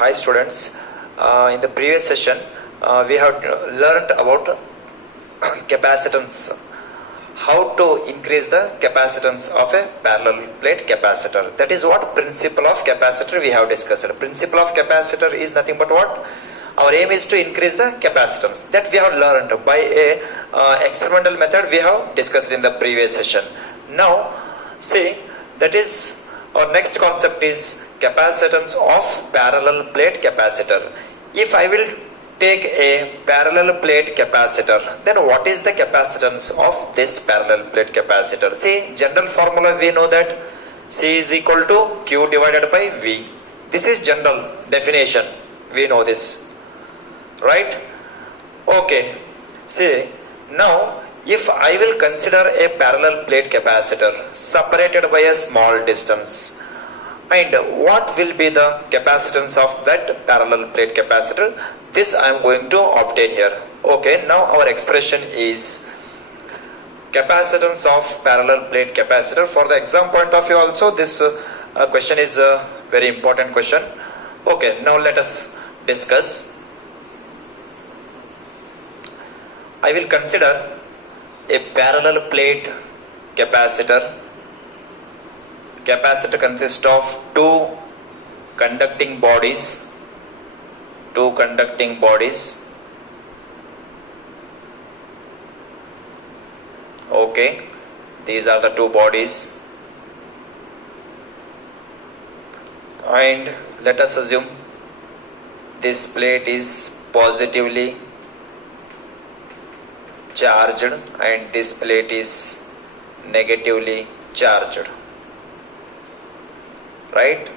Hi students. In the previous session, we have learned about capacitance. How to increase the capacitance of a parallel plate capacitor. That is what principle of capacitor we have discussed. The principle of capacitor is nothing but what? Our aim is to increase the capacitance. That we have learned by a experimental method we have discussed in the previous session. Now, see, that is our next concept is capacitance of parallel plate capacitor. If I will take a parallel plate capacitor, then what is the capacitance of this parallel plate capacitor? See, general formula we know that C is equal to Q divided by V. This is general definition. We know this, right? Okay. See, now if I will consider a parallel plate capacitor separated by a small distance, and what will be the capacitance of that parallel plate capacitor? This I am going to obtain here. Okay, now our expression is capacitance of parallel plate capacitor. For the exam point of view also, this question is a very important question. Okay, now let us discuss. I will consider a parallel plate capacitor. Capacitor consists of two conducting bodies. Okay, these are the two bodies, and let us assume this plate is positively charged and this plate is negatively charged, right?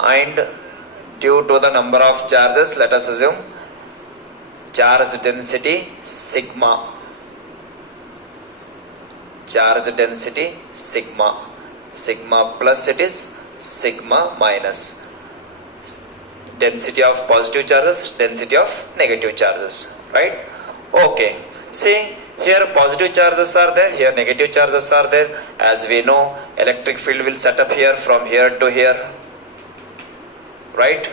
And due to the number of charges, let us assume charge density sigma. Charge density sigma. Sigma plus it is sigma minus. Density of positive charges, density of negative charges, right? Okay. See, here positive charges are there, here negative charges are there. As we know, electric field will set up here from here to here, right?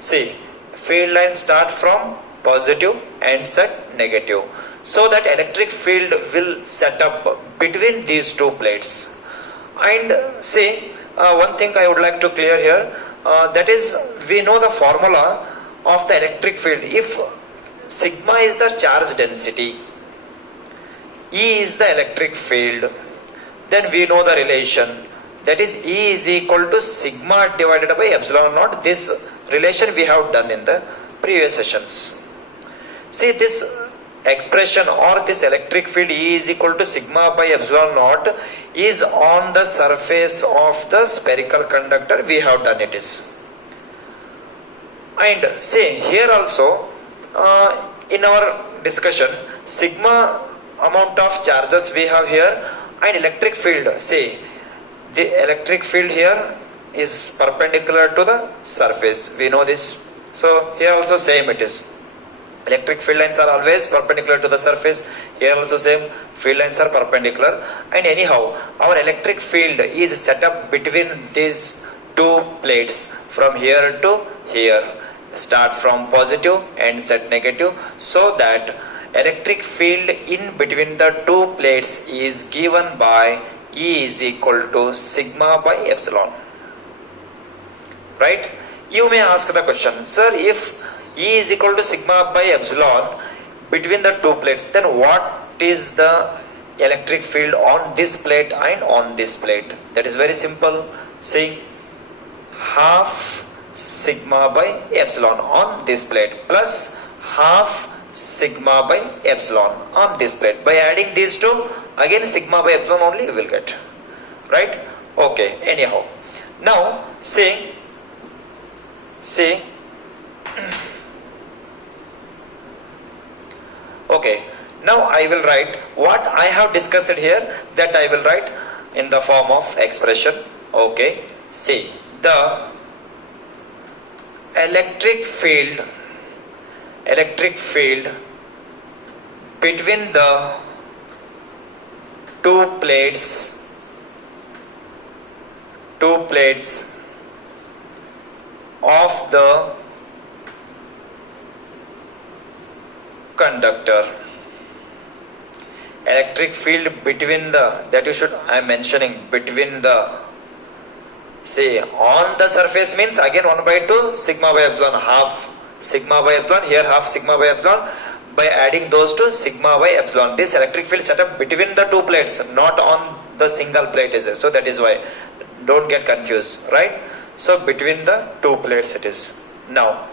See, field lines start from positive and set negative. So that electric field will set up between these two plates. And see, one thing I would like to clear here, that is, we know the formula of the electric field. If sigma is the charge density, E is the electric field, then we know the relation. That is, E is equal to sigma divided by epsilon naught. This relation we have done in the previous sessions. See, this expression or this electric field E is equal to sigma by epsilon naught is on the surface of the spherical conductor. We have done it is. And see, here also in our discussion, sigma amount of charges we have here and electric field. See, the electric field here is perpendicular to the surface. We know this. So here also same it is. Electric field lines are always perpendicular to the surface. Here also same, field lines are perpendicular. And anyhow, our electric field is set up between these two plates from here to here. Start from positive and set negative, so that electric field in between the two plates is given by E is equal to sigma by epsilon, right? You may ask the question, sir, if E is equal to sigma by epsilon between the two plates, then what is the electric field on this plate and on this plate? That is very simple. See, half sigma by epsilon on this plate plus half sigma by epsilon on this plate. By adding these two, again sigma by epsilon only we will get, right? Okay, anyhow, now see, okay, now I will write what I have discussed here, that I will write in the form of expression. Okay, see, the electric field between the two plates of the conductor. Electric field between the, that you should, I am mentioning between the, say on the surface means again 1 by 2 sigma by epsilon, half sigma by epsilon, here half sigma by epsilon. By adding those two, sigma by epsilon, this electric field set up between the two plates, not on the single plate is it. So that is why, don't get confused, right? So between the two plates it is. Now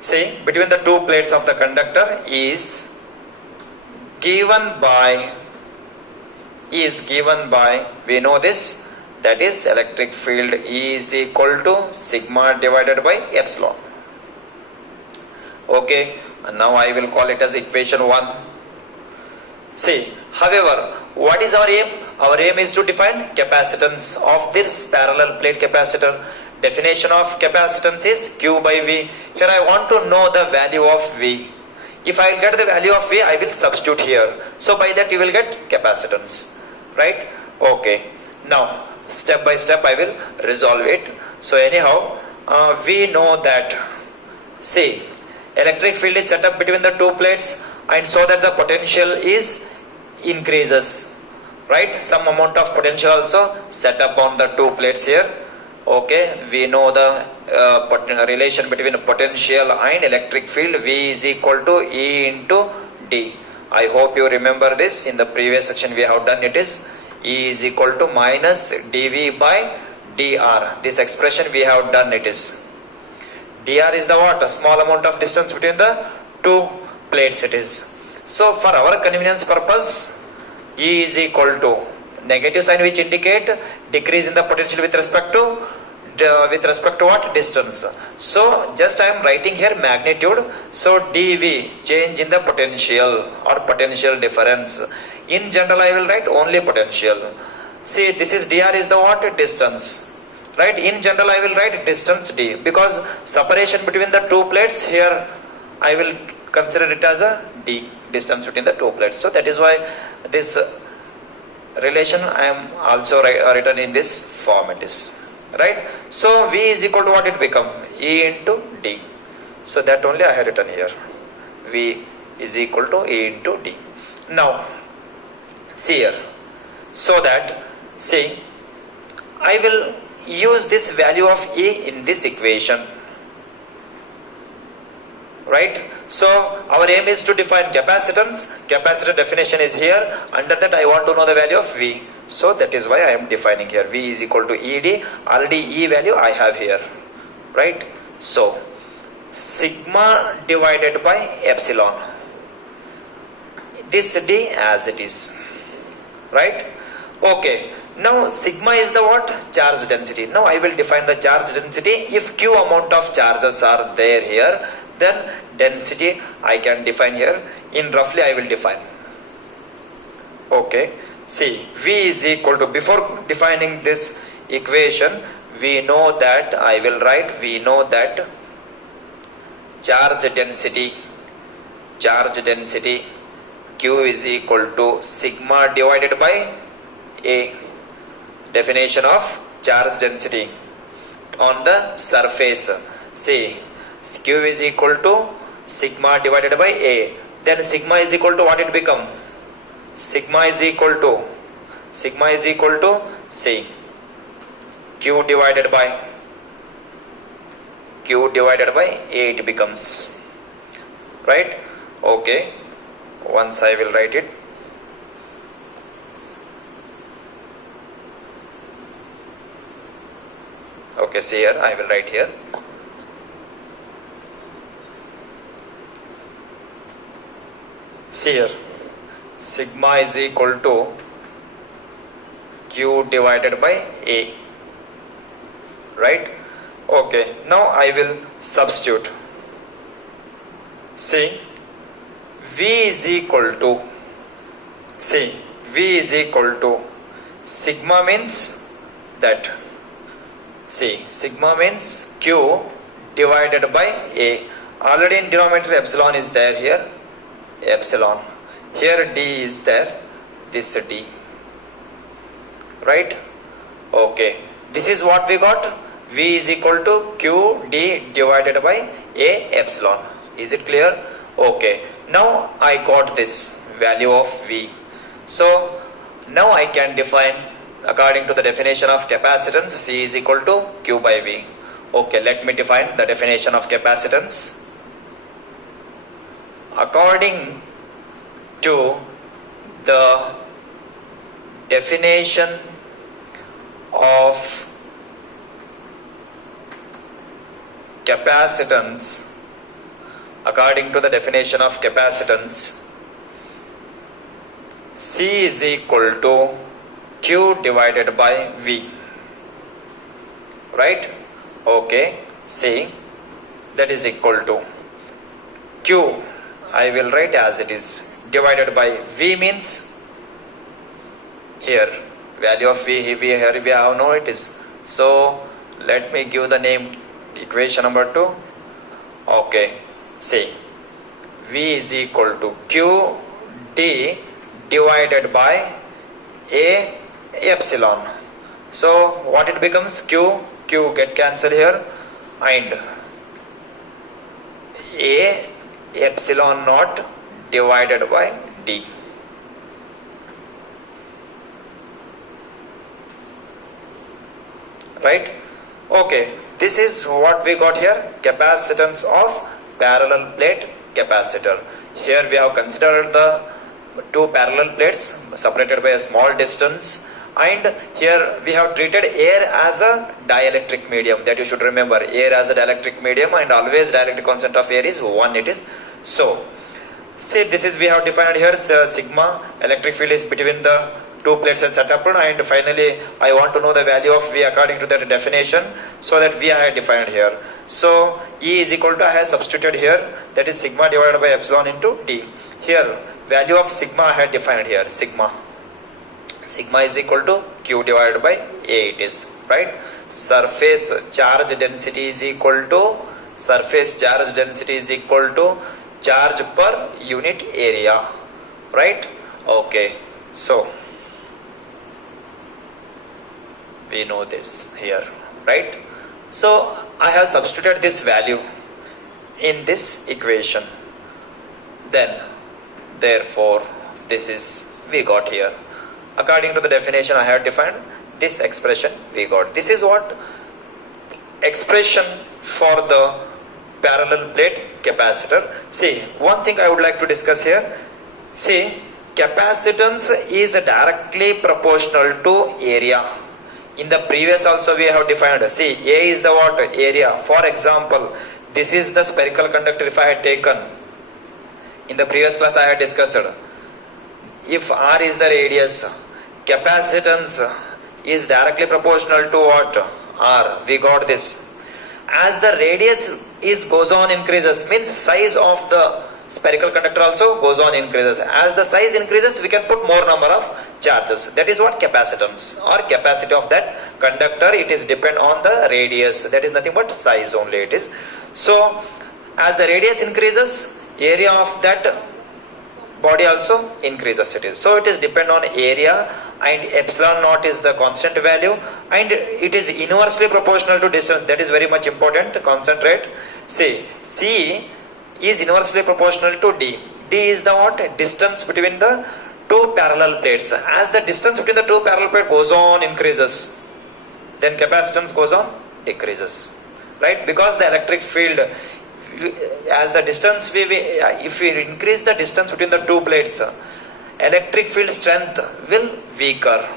see, between the two plates of the conductor is given by, we know this, that is electric field is equal to sigma divided by epsilon. Okay, and now I will call it as equation 1. See, however, what is our aim? Our aim is to define capacitance of this parallel plate capacitor. Definition of capacitance is Q by V. Here I want to know the value of V. If I get the value of V, I will substitute here. So by that you will get capacitance, right? Okay. Now step by step I will resolve it. So anyhow, we know that, see, electric field is set up between the two plates, and so that the potential is increases, right? Some amount of potential also set up on the two plates here. Okay, we know the relation between potential and electric field. V is equal to E into D. I hope you remember this. In the previous section we have done it is E is equal to minus dV by dr. This expression we have done it is. Dr is the what? A small amount of distance between the two plates it is. So for our convenience purpose, E is equal to negative sign which indicate decrease in the potential with respect to what? Distance. So just I am writing here magnitude. So dV, change in the potential or potential difference. In general I will write only potential. See, this is dr is the what? Distance, right? In general I will write distance d, because separation between the two plates here I will consider it as a d, distance between the two plates. So that is why this relation I am also written in this form it is, right? So V is equal to what it become? E into D. So that only I have written here. V is equal to E into D. Now see here, so that, see, I will use this value of E in this equation, right? So our aim is to define capacitance. Capacitor definition is here. Under that I want to know the value of V. So that is why I am defining here. V is equal to ED. Already E value I have here, right? So sigma divided by epsilon. This D as it is, right? Okay. Now sigma is the what? Charge density. Now I will define the charge density. If Q amount of charges are there here, then density I can define here. In roughly I will define. Okay. See, V is equal to, before defining this equation, we know that I will write, we know that charge density Q is equal to sigma divided by A. Definition of charge density on the surface. See, Q is equal to sigma divided by A. Then sigma is equal to what it become? Sigma is equal to say Q divided by A it becomes, right? Okay, once I will write it. Okay, see here I will write here. See here, sigma is equal to Q divided by A, right? Okay, now I will substitute. See, V is equal to sigma means that, sigma means Q divided by A. Already in denominator epsilon is there here, epsilon. Here D is there, this D, right? Okay, this is what we got. V is equal to Q D divided by A epsilon. Is it clear? Okay. Now I got this value of V. So now I can define according to the definition of capacitance, C is equal to Q by V. Okay, let me define the definition of capacitance. According to the definition of capacitance, according to the definition of capacitance, C is equal to Q divided by V. Right? Okay. C, that is equal to Q, I will write as it is, divided by V means here value of V, here we have no it is. So let me give the name equation number 2. Okay. See, V is equal to Q D divided by A epsilon. So what it becomes? Q get cancelled here, and A epsilon naught divided by D. Right? Okay, this is what we got here, capacitance of parallel plate capacitor. Here we have considered the two parallel plates separated by a small distance, and here we have treated air as a dielectric medium. That you should remember, air as a dielectric medium, and always dielectric constant of air is 1 it is. So see, this is we have defined here, sigma electric field is between the two plates are set up, and finally I want to know the value of V according to that definition, so that V I have defined here. So E is equal to, I have substituted here, that is sigma divided by epsilon into D. Here value of sigma I had defined here, sigma is equal to Q divided by A it is, right? Surface charge density is equal to charge per unit area, right? Okay, so we know this here, right? So I have substituted this value in this equation, then therefore this is we got here. According to the definition I have defined, this expression we got. This is what expression for the parallel plate capacitor. See, one thing I would like to discuss here. See, capacitance is directly proportional to area. In the previous also we have defined, see, A is the what? Area. For example, this is the spherical conductor if I had taken. In the previous class I had discussed, if R is the radius, capacitance is directly proportional to what? R. We got this. As the radius goes on increases, means size of the spherical conductor also goes on increases. As the size increases, we can put more number of charges. That is what capacitance or capacity of that conductor. It is depend on the radius. That is nothing but size only it is. So as the radius increases, area of that body also increases it is. So it is depend on area, and epsilon naught is the constant value, and it is inversely proportional to distance. That is very much important. Concentrate. See, C is inversely proportional to D. D is the what? Distance between the two parallel plates. As the distance between the two parallel plates goes on increases, then capacitance goes on decreases, right? Because the electric field, as the distance if we increase the distance between the two plates, electric field strength will weaker.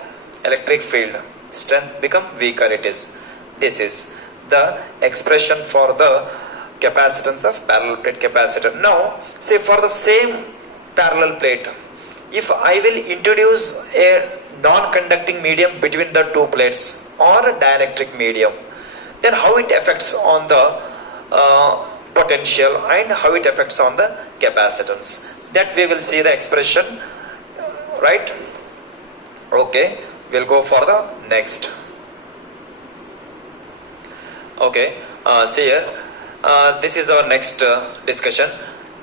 Electric field strength become weaker it is. This is the expression for the capacitance of parallel plate capacitor. Now say for the same parallel plate, if I will introduce a non-conducting medium between the two plates or a dielectric medium, then how it affects on the potential and how it affects on the capacitance, that we will see the expression, right? Okay, we'll go for the next. Okay, see here, this is our next discussion,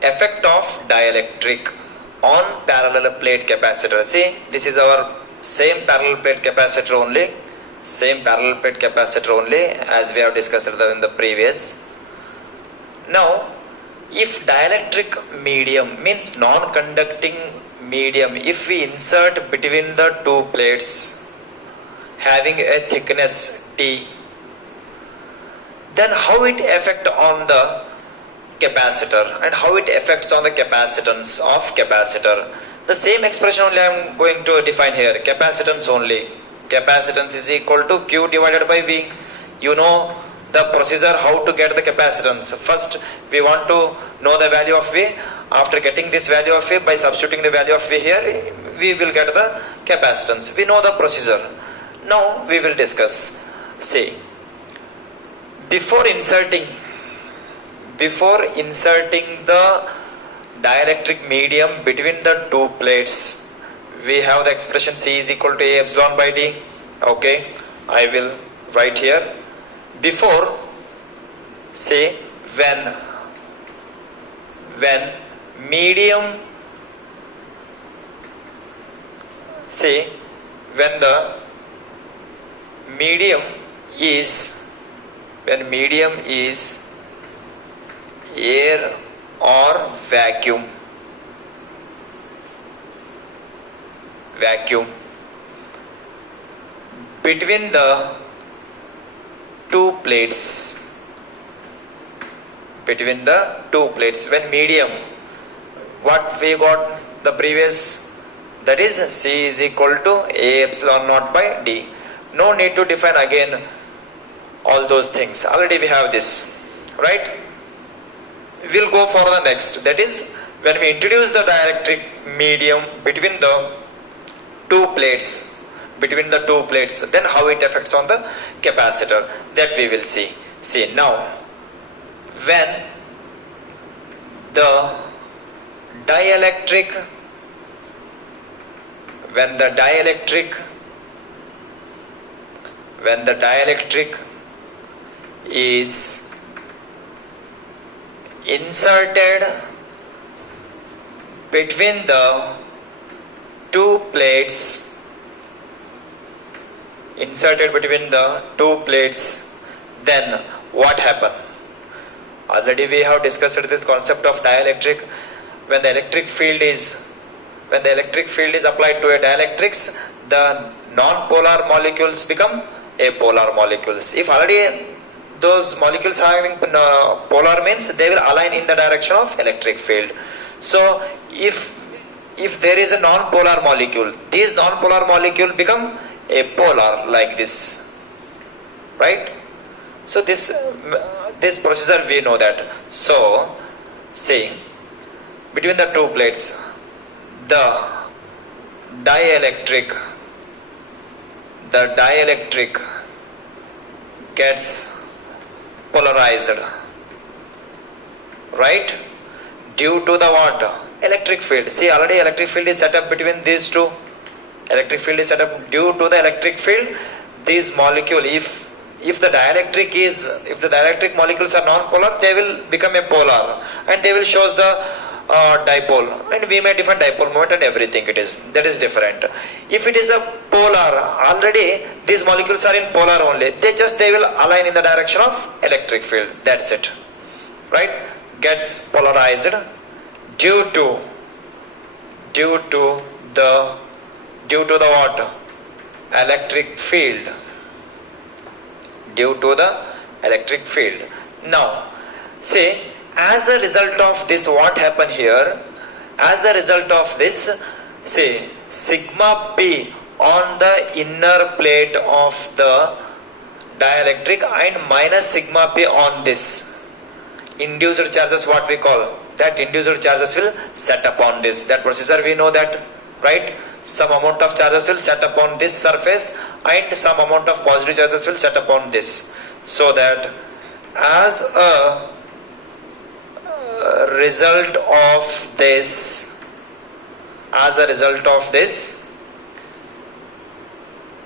effect of dielectric on parallel plate capacitor. See, this is our same parallel plate capacitor only. Same parallel plate capacitor only, as we have discussed in the previous. Now, if dielectric medium means non-conducting medium, if we insert between the two plates having a thickness T, then how it affect on the capacitor and how it affects on the capacitance of capacitor. The same expression only I am going to define here, capacitance only. Capacitance is equal to Q divided by V. You know the procedure how to get the capacitance. First we want to know the value of V. After getting this value of V, by substituting the value of V here, we will get the capacitance. We know the procedure. Now we will discuss. See, before inserting the dielectric medium between the two plates, we have the expression C is equal to A epsilon by D. Okay, I will write here. Before, say when medium, say when the medium is air or vacuum, between the two plates, when medium, what we got the previous, that is C is equal to A epsilon naught by D. No need to define again all those things, already we have this, right? We'll go for the next, that is when we introduce the dielectric medium between the two plates, then how it affects on the capacitor, that we will see. See, now when the dielectric is inserted between the two plates, then what happen? Already we have discussed this concept of dielectric. When the electric field is applied to a dielectrics, the non-polar molecules become apolar molecules. If already those molecules are having polar, means they will align in the direction of electric field. So if there is a non-polar molecule, these non-polar molecule become apolar like this, right? So this procedure we know that. So say between the two plates, the dielectric gets polarized, right? Due to the what? Electric field. See, already electric field is set up between these two. Due to the electric field, these molecule, if the dielectric molecules are non-polar, they will become a polar and they will shows the dipole, and we may define dipole moment and everything, that is different. If it is a polar, already these molecules are in polar only, they will align in the direction of electric field, that's it, right? Gets polarized due to the what? Electric field. Now say, as a result of this, what happened here? As a result of this, say sigma P on the inner plate of the dielectric and minus sigma P on this induced charges, what we call that induced charges will set upon this. That procedure we know that, right? Some amount of charges will set upon this surface and some amount of positive charges will set upon this. So that as a result of this,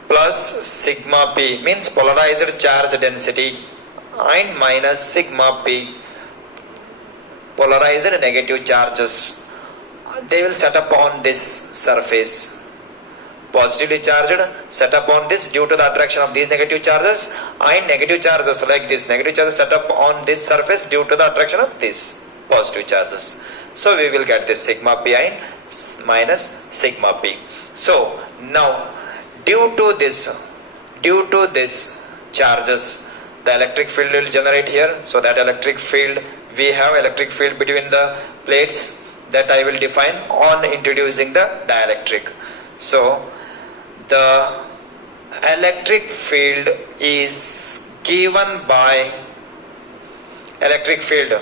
plus sigma P means polarized charge density and minus sigma P polarized negative charges, they will set up on this surface. positively charged set up on this due to the attraction of these negative charges, and negative charges like this negative charges set up on this surface due to the attraction of these positive charges. So we will get this sigma p and minus sigma p. So now due to this charges, the electric field will generate here. So that electric field, we have electric field between the plates that I will define on introducing the dielectric. So the electric field is given by electric field.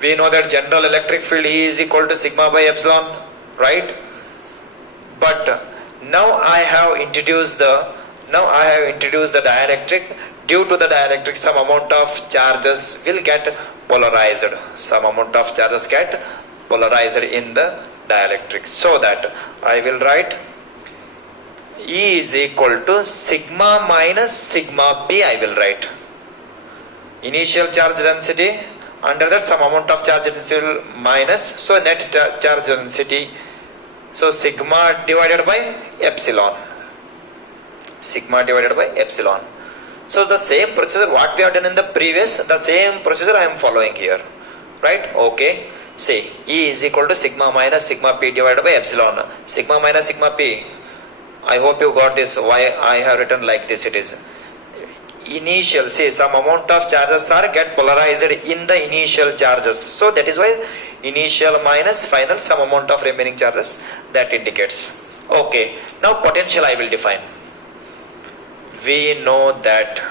We know that general electric field E is equal to sigma by epsilon, right? But now I have introduced the dielectric. Due to the dielectric, some amount of charges will get polarized. Some amount of charges get polarized in the dielectric. So that I will write E is equal to sigma minus sigma p. I will write initial charge density, under that some amount of charge density will minus, so net charge density, so sigma divided by epsilon. Sigma divided by epsilon. So the same procedure what we have done in the previous, the same procedure I am following here, right? Okay. See, E is equal to sigma minus sigma p divided by epsilon. Sigma minus sigma p. I hope you got this. Why I have written like this? It is initial. See, some amount of charges are get polarized in the initial charges. So that is why initial minus final some amount of remaining charges that indicates. Okay. Now potential I will define. We know that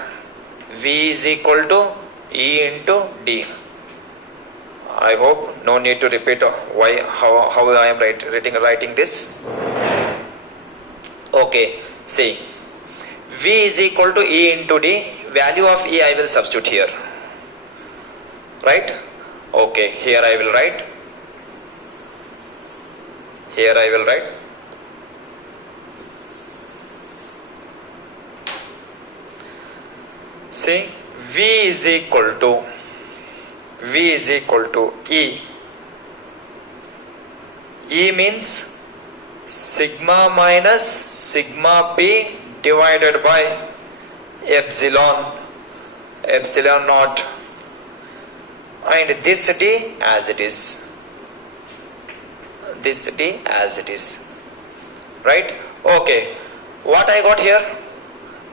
V is equal to E into D. I hope no need to repeat how I am writing this. Okay, see, V is equal to E into D. Value of E I will substitute here, right? Okay, here I will write. See, V is equal to E. E means sigma minus sigma p divided by epsilon naught, and this d as it is. Right? Okay. What I got here?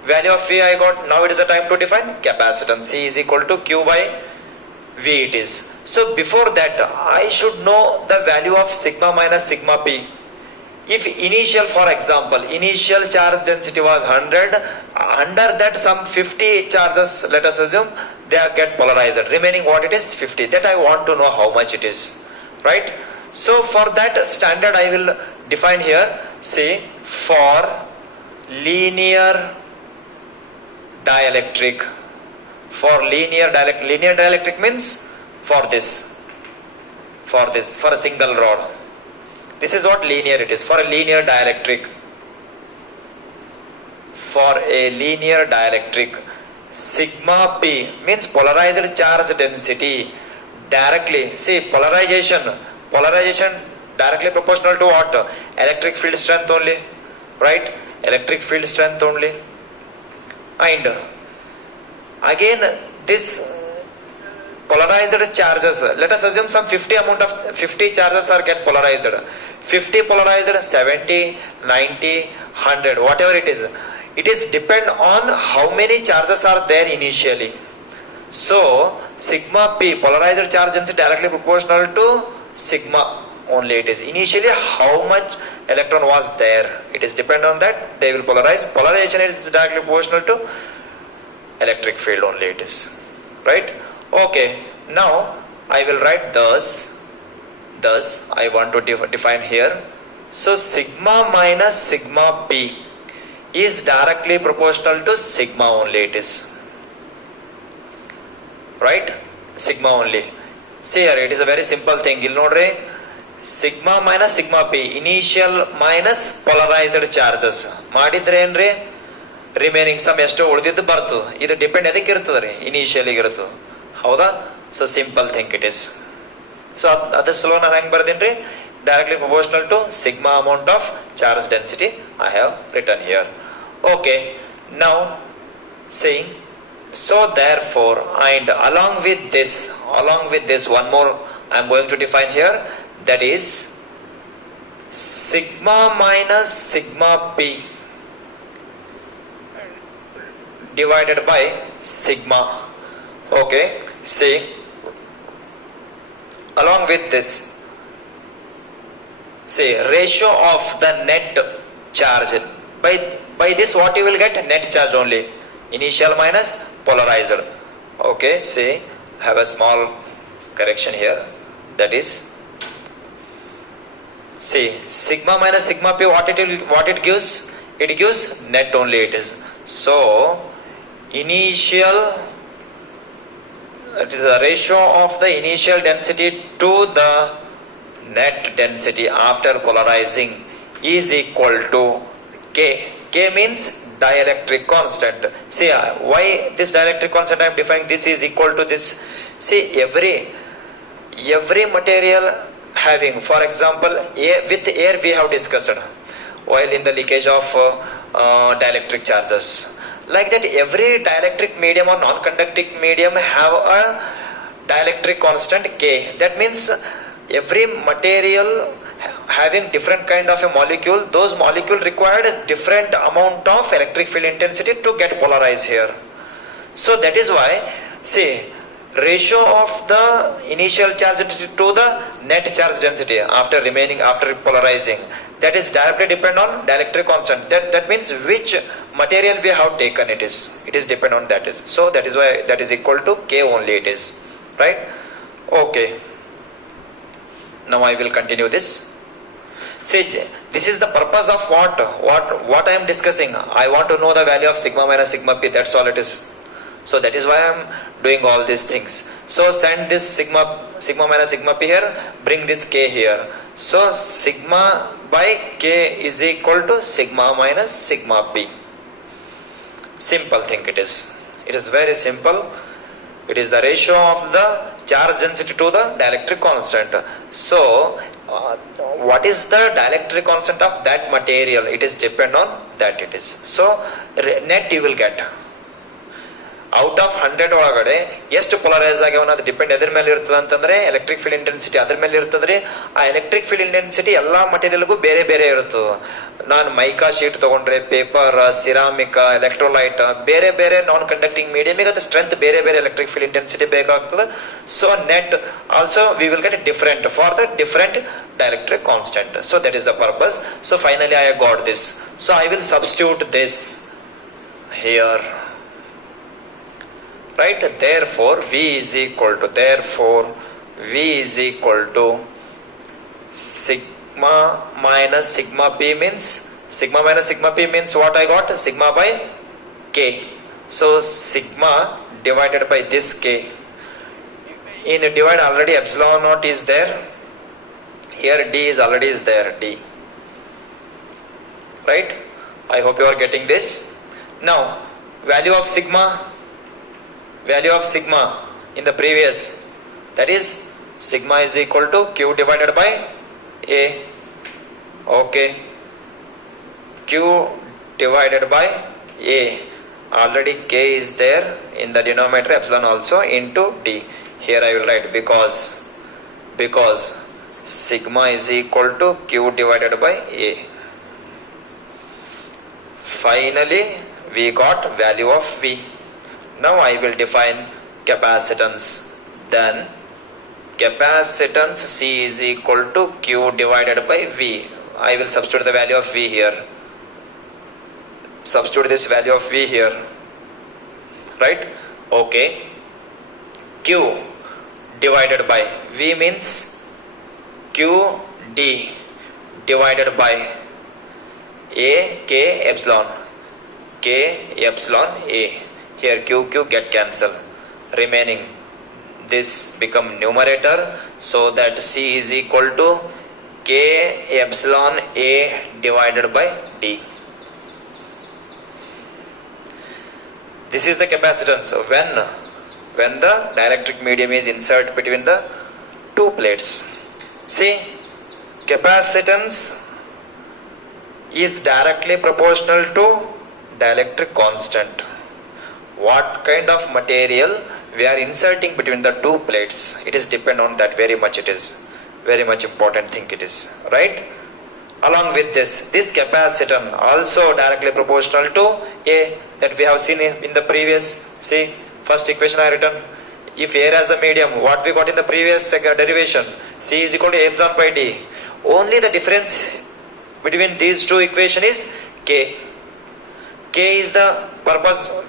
Value of V I got. Now it is the time to define capacitance. C is equal to Q by V it is. So before that I should know the value of sigma minus sigma p. If initial, for example, initial charge density was 100, under that some 50 charges, let us assume, they get polarized. Remaining what it is? 50. That I want to know how much it is. Right? So for that standard I will define here. Say for linear dielectric. For linear dielectric means for a single rod. This is what linear it is. For a linear dielectric, sigma p means polarized charge density. Directly, see, polarization directly proportional to what? Electric field strength only, right? Electric field strength only. And again this polarized charges, let us assume some 50 charges are get polarized. 50 polarized, 70, 90, 100, whatever it is depend on how many charges are there initially. So sigma p, polarized charge density, directly proportional to sigma only. It is initially how much electron was there, it is depend on that they will polarize. Polarization is directly proportional to electric field only it is, right? Okay, now I will write thus I want to define here. So sigma minus sigma p is directly proportional to sigma only it is, right? Sigma only. See here, it is a very simple thing. You'll note sigma minus sigma p, initial minus polarized charges. Madidre enre remaining sum esto ಉಳಿದಿದ್ದು ಬರ್ತದೆ. ಇದು depend ಎದಕ್ಕೆ ಇರ್ತದೆ? Initially ಇರ್ತದೆ. ಹೌದಾ? So simple think it is. So ಅದರ ಸಲುವಾಗಿ ನಾನು ಹೆಂಗೆ ಬರ್ತೀನಿ? directly proportional to sigma amount of charge density I have written here. Okay, now see, so therefore, and along with this one more I am going to define here, that is sigma minus sigma p divided by sigma. Okay, see, along with this, say ratio of the net charge. By this what you will get? Net charge only, initial minus polarized. Okay, say have a small correction here, that is, see, sigma minus sigma p, what it gives? It gives net only it is. So initial, it is a ratio of the initial density to the net density after polarizing is equal to K. K means dielectric constant. See, why this dielectric constant I am defining? This is equal to this. See, every material having, for example, with air we have discussed while in the leakage of dielectric charges. Like that, every dielectric medium or non-conducting medium have a dielectric constant K. That means every material having different kind of a molecule, those molecule required different amount of electric field intensity to get polarized here. So that is why, see, ratio of the initial charge to the net charge density after polarizing, that is directly depend on dielectric constant. That means which material we have taken, it is depend on that. So that is why that is equal to K only it is, right? Okay, now I will continue this. See, this is the purpose of what I am discussing. I want to know the value of sigma minus sigma p, that's all it is. So that is why I am doing all these things. So send this sigma minus sigma p here, bring this K here. So sigma by K is equal to sigma minus sigma p. Simple thing it is. It is very simple. It is the ratio of the charge density to the dielectric constant. So what is the dielectric constant of that material? It is depend on that it is. So net you will get. Out of 100 ಒಳಗಡೆ ಎಷ್ಟು polarise ಆಗ್ಯಾವ ಅನ್ನೋದು depend ಎದ್ರ ಮೇಲೆ ಇರ್ತದೆ ಅಂತಂದ್ರೆ electric field intensity ಅದ್ರ ಮೇಲೆ ಇರ್ತದ್ರಿ. ಆ ಎಲೆಕ್ಟ್ರಿಕ್ ಫೀಲ್ಡ್ ಇಂಟೆನ್ಸಿಟಿ ಎಲ್ಲಾ ಮಟೀರಿಯಲ್ಗೂ ಬೇರೆ ಬೇರೆ ಇರ್ತದೆ. ನಾನು ಮೈಕಾ ಶೀಟ್ ತಗೊಂಡ್ರೆ, ಪೇಪರ್, ಸಿರಾಮಿಕ್, ಎಲೆಕ್ಟ್ರೋಲೈಟ್, ಬೇರೆ ಬೇರೆ ನಾನ್ ಕಂಡಕ್ಟಿಂಗ್ ಮೀಡಿಯಮಿಗೆ ಅದು ಸ್ಟ್ರೆಂತ್ ಬೇರೆ ಬೇರೆ ಎಲೆಕ್ಟ್ರಿಕ್ ಫೀಲ್ಡ್ ಇಂಟೆನ್ಸಿಟಿ ಬೇಕಾಗ್ತದೆ. So net also we will get different for the different dielectric constant. So that is the purpose. So finally I got this. So I will substitute this here. Right, therefore V is equal to sigma minus sigma p means what I got? Sigma by K. So sigma divided by this K. In divide already epsilon naught is there. Here D is already is there, D. Right, I hope you are getting this. Now value of sigma in the previous, that is sigma is equal to Q divided by A. Okay, Q divided by A, already K is there in the denominator, epsilon also into D. Here I will write because sigma is equal to Q divided by A. Finally we got value of V. Now I will define capacitance. Then capacitance C is equal to Q divided by V. I will substitute the value of V here. Substitute this value of V here. Right? Okay. Q divided by V means Q D divided by A K epsilon A. Here Q get cancel, remaining this become numerator, so that C is equal to K epsilon A divided by D. This is the capacitance when the dielectric medium is inserted between the two plates. See, Capacitance is directly proportional to dielectric constant. What kind of material we are inserting between the two plates, it is depend on that very much. It is very much important thing it is, right? Along with this capacitance also directly proportional to A, that we have seen in the previous. See, first equation I written. If air as a medium, what we got in the previous derivation, C is equal to A epsilon by D. Only the difference between these two equations is K. K is the purpose